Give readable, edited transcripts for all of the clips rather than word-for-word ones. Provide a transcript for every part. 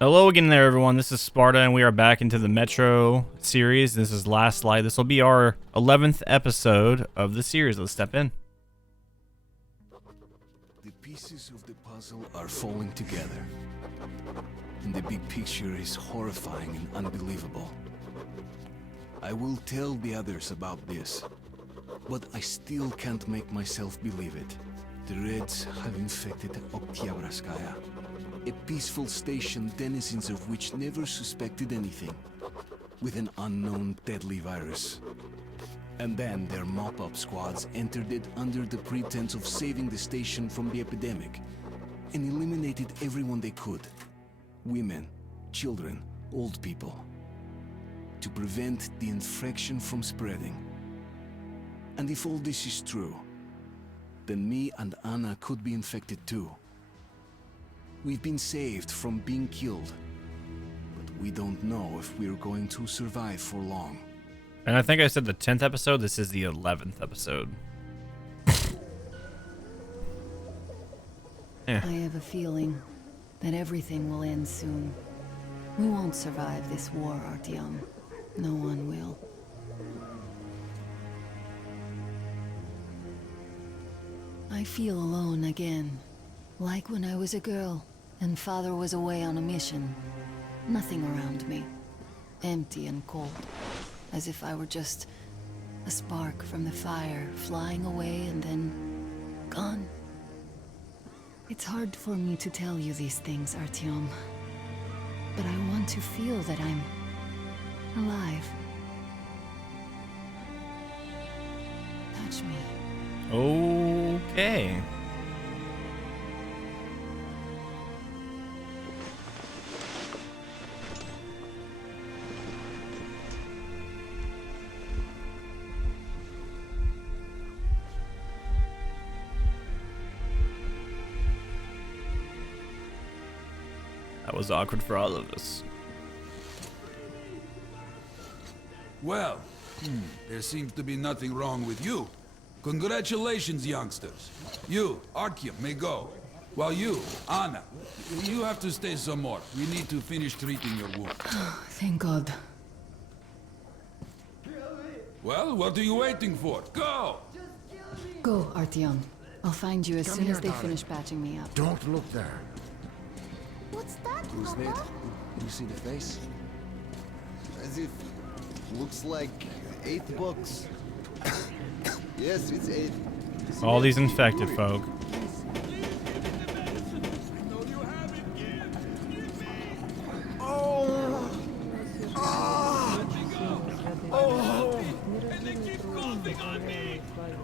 Hello again there, everyone. This is Sparta, and we are back into the Metro series. This is Last Light. This will be our 11th episode of the series. Let's step in. The pieces of the puzzle are falling together, and the big picture is horrifying and unbelievable. I will tell the others about this, but I still can't make myself believe it. The Reds have infected Oktyabrskaya, a peaceful station denizens of which never suspected anything, with an unknown deadly virus. And then their mop-up squads entered it under the pretense of saving the station from the epidemic, and eliminated everyone they could. Women, children, old people. To prevent the infection from spreading. And if all this is true, then me and Anna could be infected too. We've been saved from being killed, but we don't know if we're going to survive for long. And I think I said the 10th episode. This is the 11th episode. Yeah. I have a feeling that everything will end soon. We won't survive this war, Artyom. No one will. I feel alone again. Like when I was a girl, and Father was away on a mission. Nothing around me. Empty and cold. As if I were just a spark from the fire, flying away and then gone. It's hard for me to tell you these things, Artyom. But I want to feel that I'm alive. Touch me. Okay. That was awkward for all of us. Well, there seems to be nothing wrong with you. Congratulations, youngsters. You, Artyom, may go. While you, Anna, you have to stay some more. We need to finish treating your wound. Thank God. Well, what are you waiting for? Go! Go, Artyom. I'll find you as Come soon here, as they darling. finish patching me up. Don't look there. What's that, Who's Papa? that? Can you see the face? As if... looks like 8 books. Yes, it's 8. All these infected folk.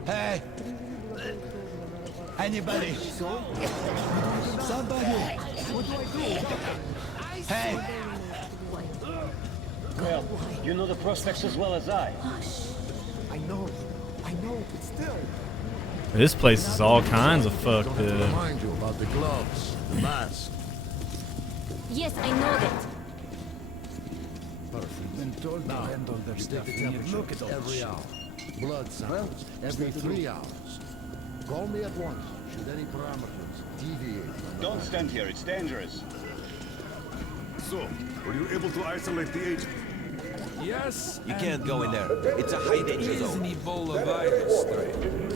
Hey! Anybody? Somebody! What do I do? Hey! Well, you know the prospects as well as I. I know, but still. This place is all kinds of fucked Don't have to up. remind you about the gloves, the mask. Yes, I know that. Perfect. Been told to handle their You stuff. take the temperature Look at all every this hour. Blood samples every 3 hours. Call me at once should any parameters deviate from the Don't stand here, it's dangerous. So, were you able to isolate the agent? Yes. You can't go in there. It's a high danger It is zone. an Ebola virus strain,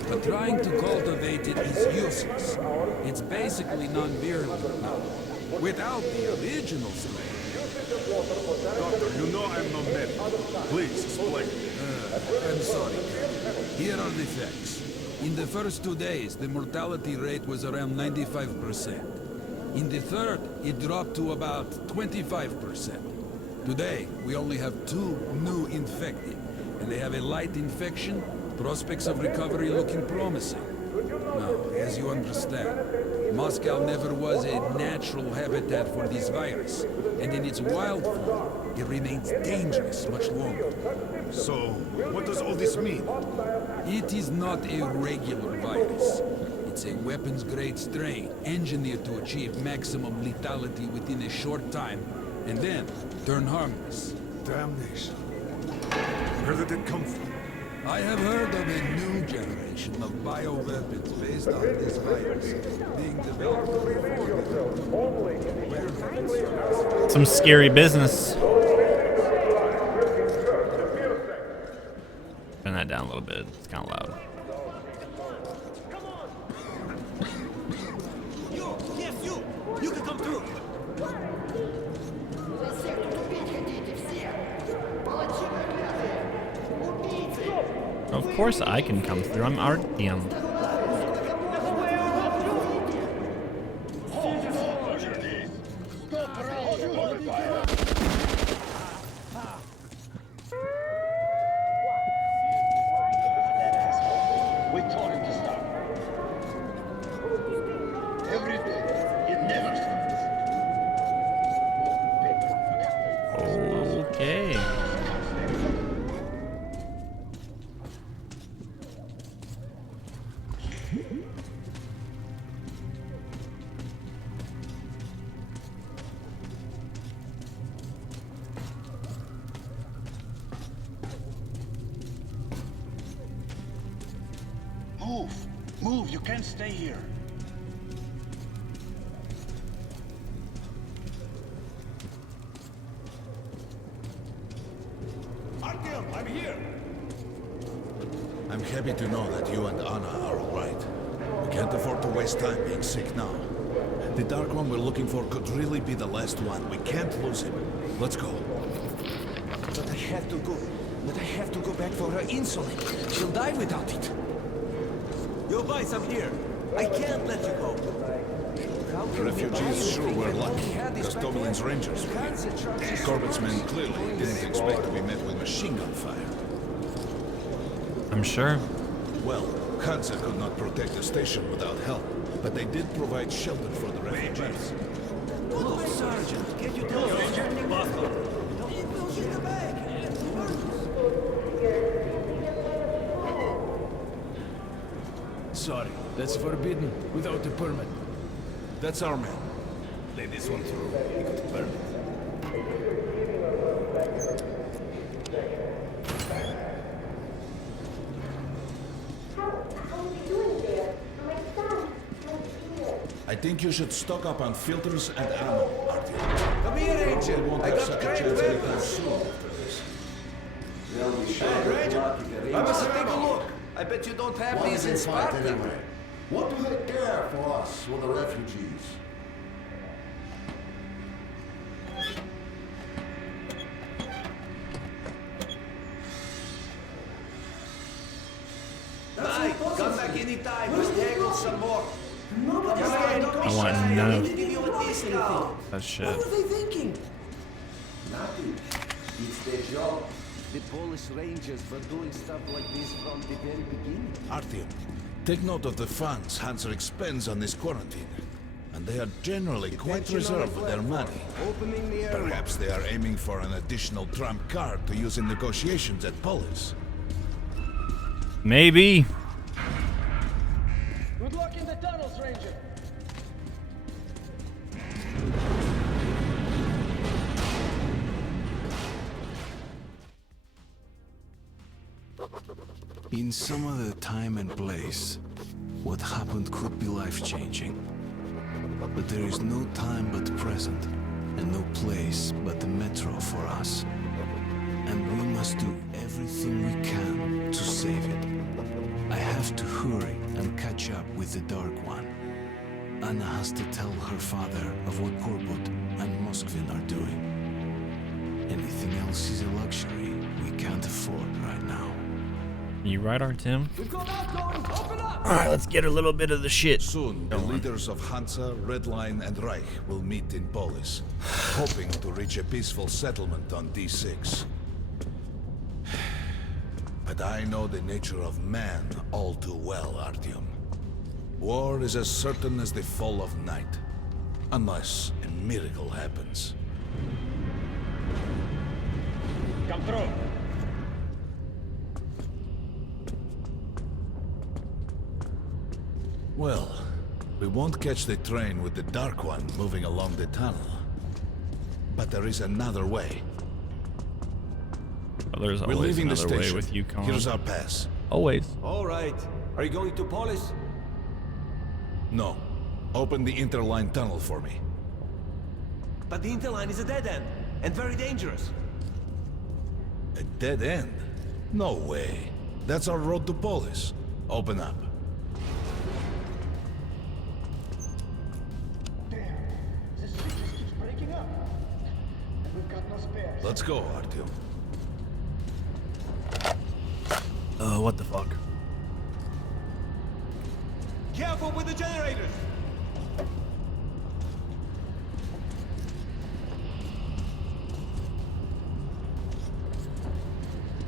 but trying to cultivate it is useless. It's basically non-virulent now. Without the original strain. Doctor, you know I'm no medic. Please, explain. I'm sorry. Here are the facts. In the first 2 days, the mortality rate was around 95%. In the third, it dropped to about 25%. Today, we only have 2 new infected, and they have a light infection, prospects of recovery looking promising. Now, as you understand, Moscow never was a natural habitat for this virus, and in its wild form, it remains dangerous much longer. So, what does all this mean? It is not a regular virus. It's a weapons-grade strain, engineered to achieve maximum lethality within a short time, and then turn harmless. Damnation. Where did it come from? I have heard of a new generation of bioweapons based on this virus being developed. Some scary business. Turn that down a little bit. It's kind of loud. You can come through. Of course I can come through. I'm Artyom. We told him to stop. Every day, it never stops. Okay. Move! Move! You can't stay here. Artyom, I'm here. I'm happy to know that you and Anna are all right. We can't afford to waste time being sick now. The Dark One we're looking for could really be the last one. We can't lose him. Let's go. But I have to go. But I have to go back for her insulin. She'll die without it. Yo, boys, I'm here. I can't let you go. The refugees sure were lucky. Custodian's Rangers were here. Corbett's men clearly didn't expect to be met with machine gun fire. I'm sure. Well, Hansa could not protect the station without help, but they did provide shelter for the refugees. Look, Sergeant, can you tell us? Sorry, that's forbidden without a permit. That's our man. Lay this one through. He got a permit. I think you should stock up on filters and ammo, Artyom. Come here, We Agent. won't I have got such a great chance anytime weapons. soon after this. Hey, Ranger, I must take a look. I bet you don't have Why these do in they fight Sparta. anyway? What do they care for us or the refugees? Hey, come back anytime. We'll haggle some more. I want none of Give you a discount. that shit. What were they thinking? Nothing. It's their job. The Polish Rangers were doing stuff like this from the very beginning. Artyom, take note of the funds Hansa expends on this quarantine. And they are generally quite reserved with their money. Opening the area. Perhaps they are aiming for an additional trump card to use in negotiations at Polis. Maybe. Good luck in the tunnels, Ranger. In some other time and place, what happened could be life-changing. But there is no time but present, and no place but the metro for us. And we must do everything we can to save it. I have to hurry and catch up with the Dark One. Anna has to tell her father of what Korbut and Moskvin are doing. Anything else is a luxury we can't afford right now. You right, Artyom? We've got outgoing. Open up. Alright, let's get a little bit of the shit. Soon, the leaders of Hansa, Red Line, and Reich will meet in Polis, hoping to reach a peaceful settlement on D6. But I know the nature of man all too well, Artyom. War is as certain as the fall of night, unless a miracle happens. Come through. Well, we won't catch the train with the Dark One moving along the tunnel. But there is another way. Oh, there's We're always leaving the another way station. with Yukon. Here's our pass. Always. All right. Are you going to Polis? No. Open the interline tunnel for me. But the interline is a dead end, and very dangerous. A dead end? No way. That's our road to Polis. Open up. Damn, this thing just keeps breaking up. And we've got no spares. Let's go, Artyom. What the fuck? Careful with the generators!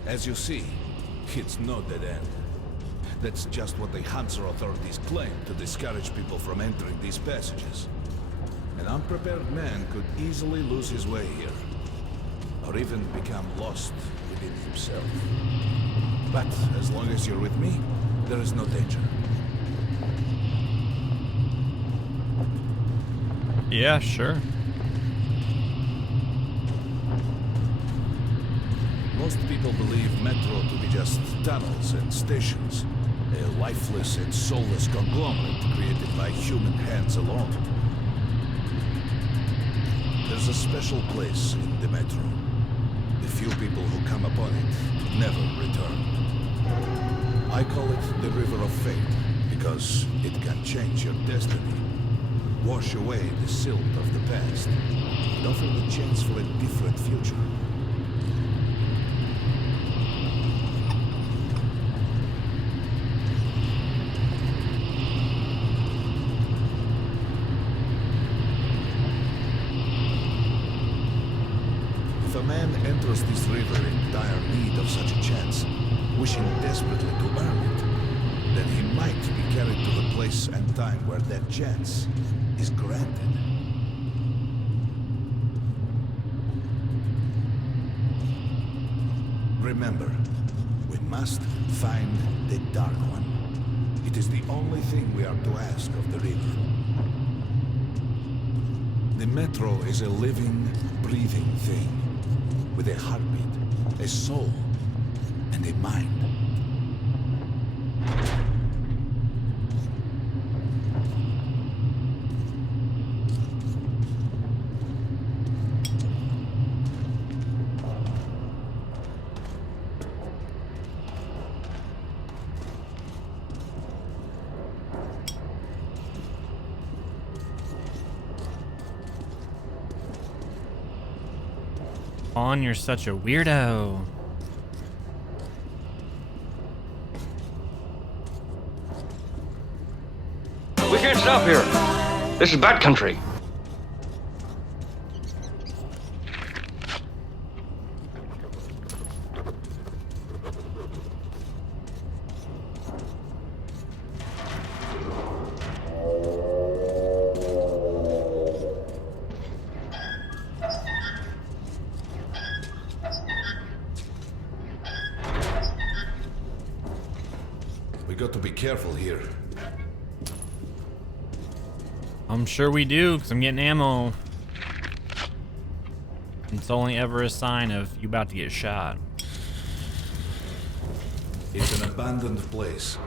As you see, it's no dead end. That's just what the Hansa authorities claim to discourage people from entering these passages. An unprepared man could easily lose his way here, or even become lost within himself. But as long as you're with me, there is no danger. Yeah, sure. Most people believe Metro to be just tunnels and stations, a lifeless and soulless conglomerate created by human hands alone. There's a special place in the Metro. The few people who come upon it never return. I call it the River of Fate, because it can change your destiny, wash away the silt of the past, and offer the chance for a different future. If a man enters this river in dire need of such a chance, wishing desperately to earn it, then he might be carried to the place and time where that chance is granted. Remember, we must find the Dark One. It is the only thing we are to ask of the river. The Metro is a living, breathing thing, with a heartbeat, a soul, and a mind. You're such a weirdo. We can't stop here. This is bad country. We got to be careful here. I'm sure we do, because I'm getting ammo. It's only ever a sign of you about to get shot. It's an abandoned place.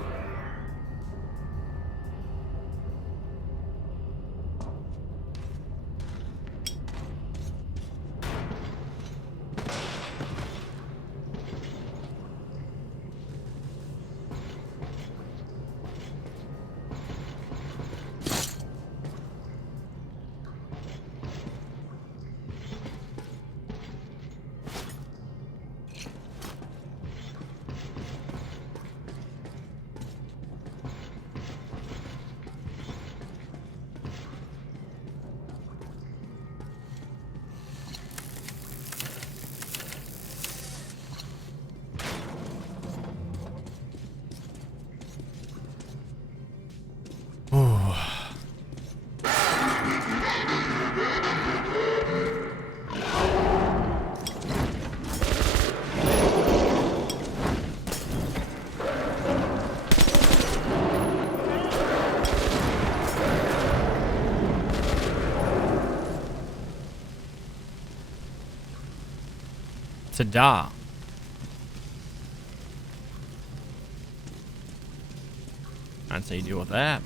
Ta-da. That's how you deal with that.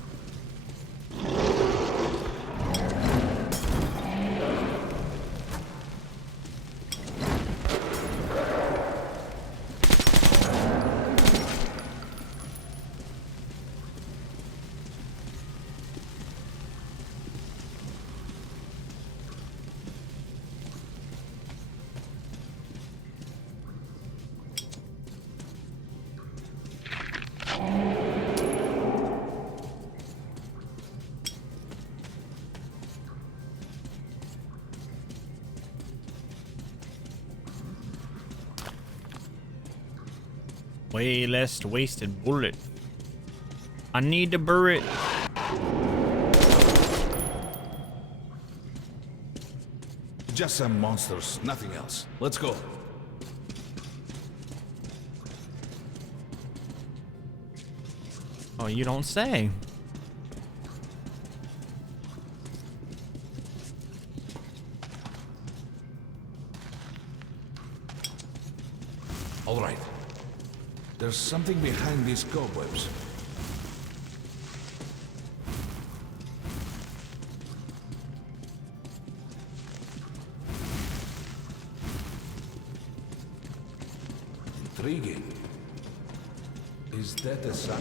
Way less wasted bullet. I need to burn it. Just some monsters, nothing else. Let's go. Oh, you don't say. All right. There's something behind these cobwebs. Intriguing. Is that a sign?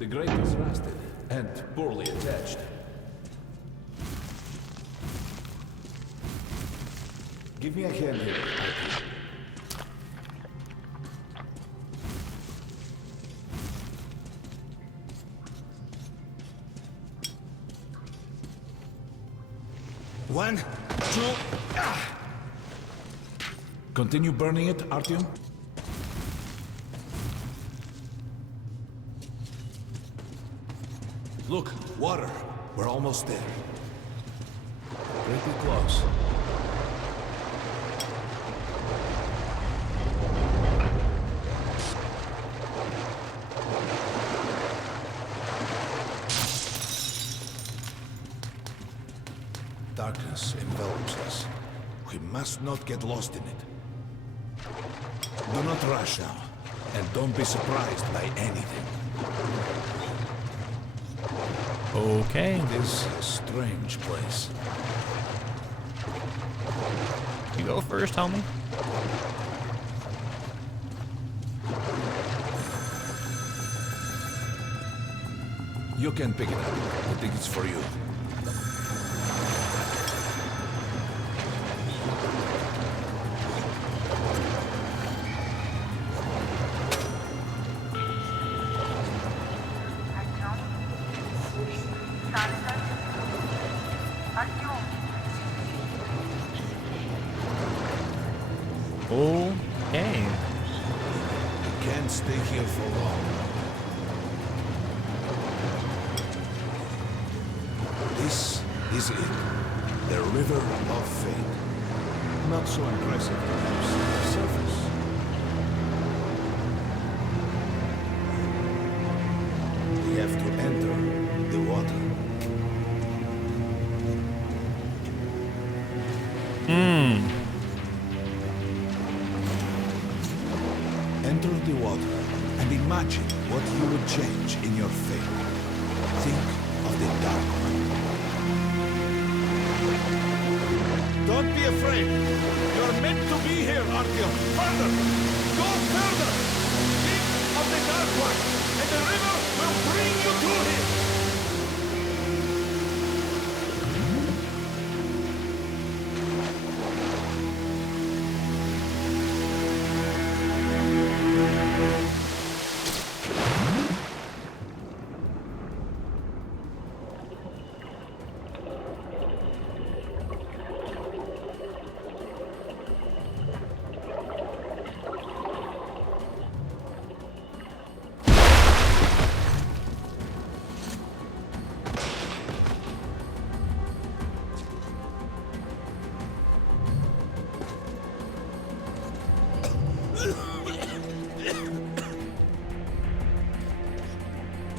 The grate is rusted and poorly attached. Give me a hand here, Artyom. One, two, Continue burning it, Artyom. Look, water. We're almost there. Pretty close. Darkness envelops us. We must not get lost in it. Do not rush now, and don't be surprised by anything. Okay. It is a strange place. You go first, homie. You can pick it up. I think it's for you. Okay. You can't stay here for long. This is it. The River of Fate. Not so impressive, perhaps, on the surface. We have to enter the water. Enter the water and imagine what you would change in your fate. Think of the Dark One. Don't be afraid. You're meant to be here, Artyom. Further! Go further! Think of the Dark One, and the river will bring you to him!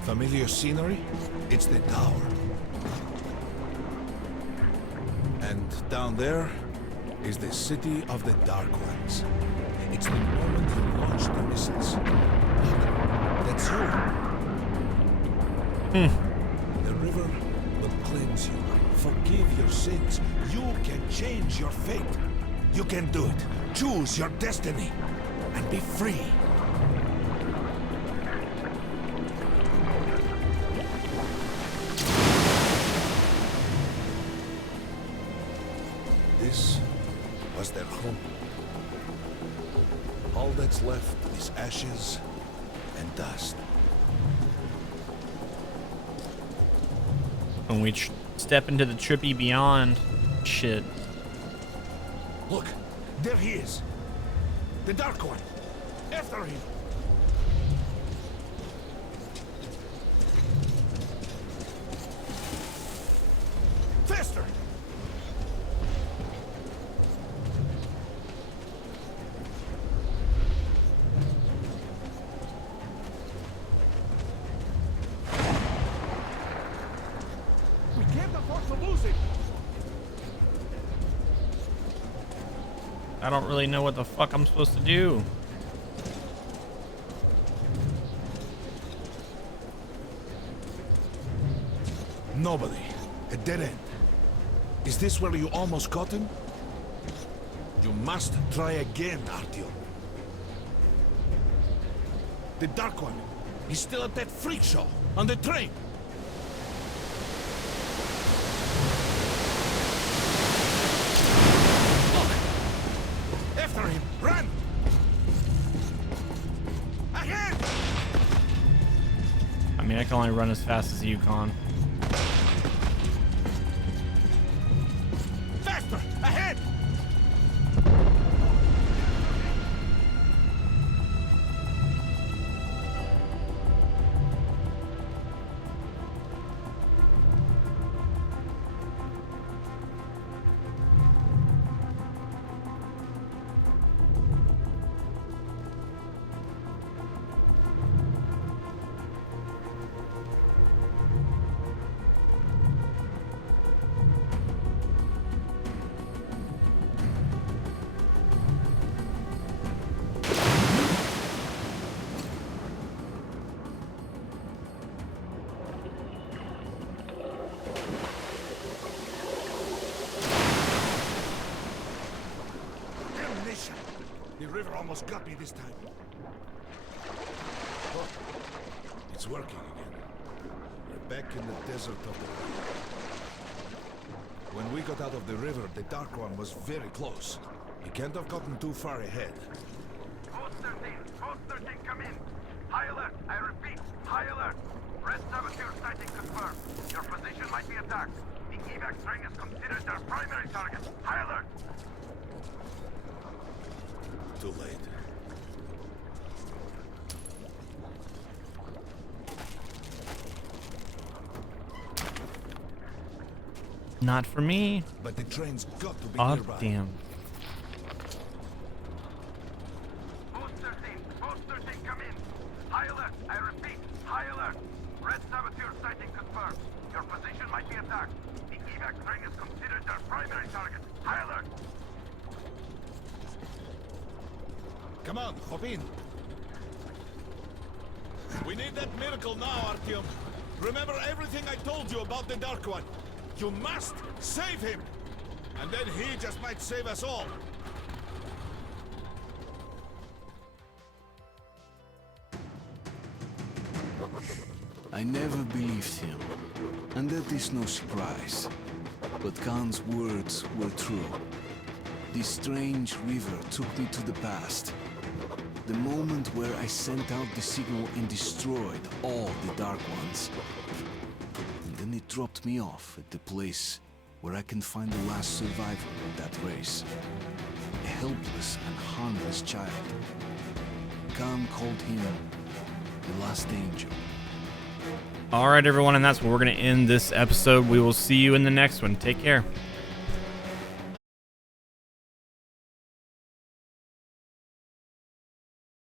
Familiar scenery? It's the tower. And down there is the city of the Dark Ones. It's the moment you launched the missiles. Look, that's you. The river will cleanse you, forgive your sins. You can change your fate. You can do it. Choose your destiny and be free. This was their home. All that's left is ashes and dust. When we step into the trippy beyond shit. Look, there he is. The Dark One. After him. Faster! We can't afford to lose it. I don't really know what the fuck I'm supposed to do. Nobody. A dead end. Is this where you almost caught him? You must try again, Artyom. The Dark One. He's still at that freak show on the train. Look! After him! Run! Ahead! I mean, I can only run as fast as the Yukon. Faster! Ahead! The river almost got me this time. Oh, it's working again. We're back in the desert of the river. When we got out of the river, the Dark One was very close. He can't have gotten too far ahead. Post 13, come in. High alert, I repeat, high alert. Red saboteur sighting confirmed. Your position might be attacked. The evac train is considered their primary target. High alert. Too late. Not for me. But the train's got to be Oh, nearby. damn. Post 13, come in. High alert, I repeat, high alert. Red saboteur sighting confirmed. Your position might be attacked. The evac train is considered their primary target. High alert. Come on, hop in. We need that miracle now, Artyom. Remember everything I told you about the Dark One. You must save him. And then he just might save us all. I never believed him, and that is no surprise. But Khan's words were true. This strange river took me to the past. The moment where I sent out the signal and destroyed all the Dark Ones. And then it dropped me off at the place where I can find the last survivor of that race. A helpless and harmless child. Khan called him the last angel. All right, everyone, and that's where we're going to end this episode. We will see you in the next one. Take care.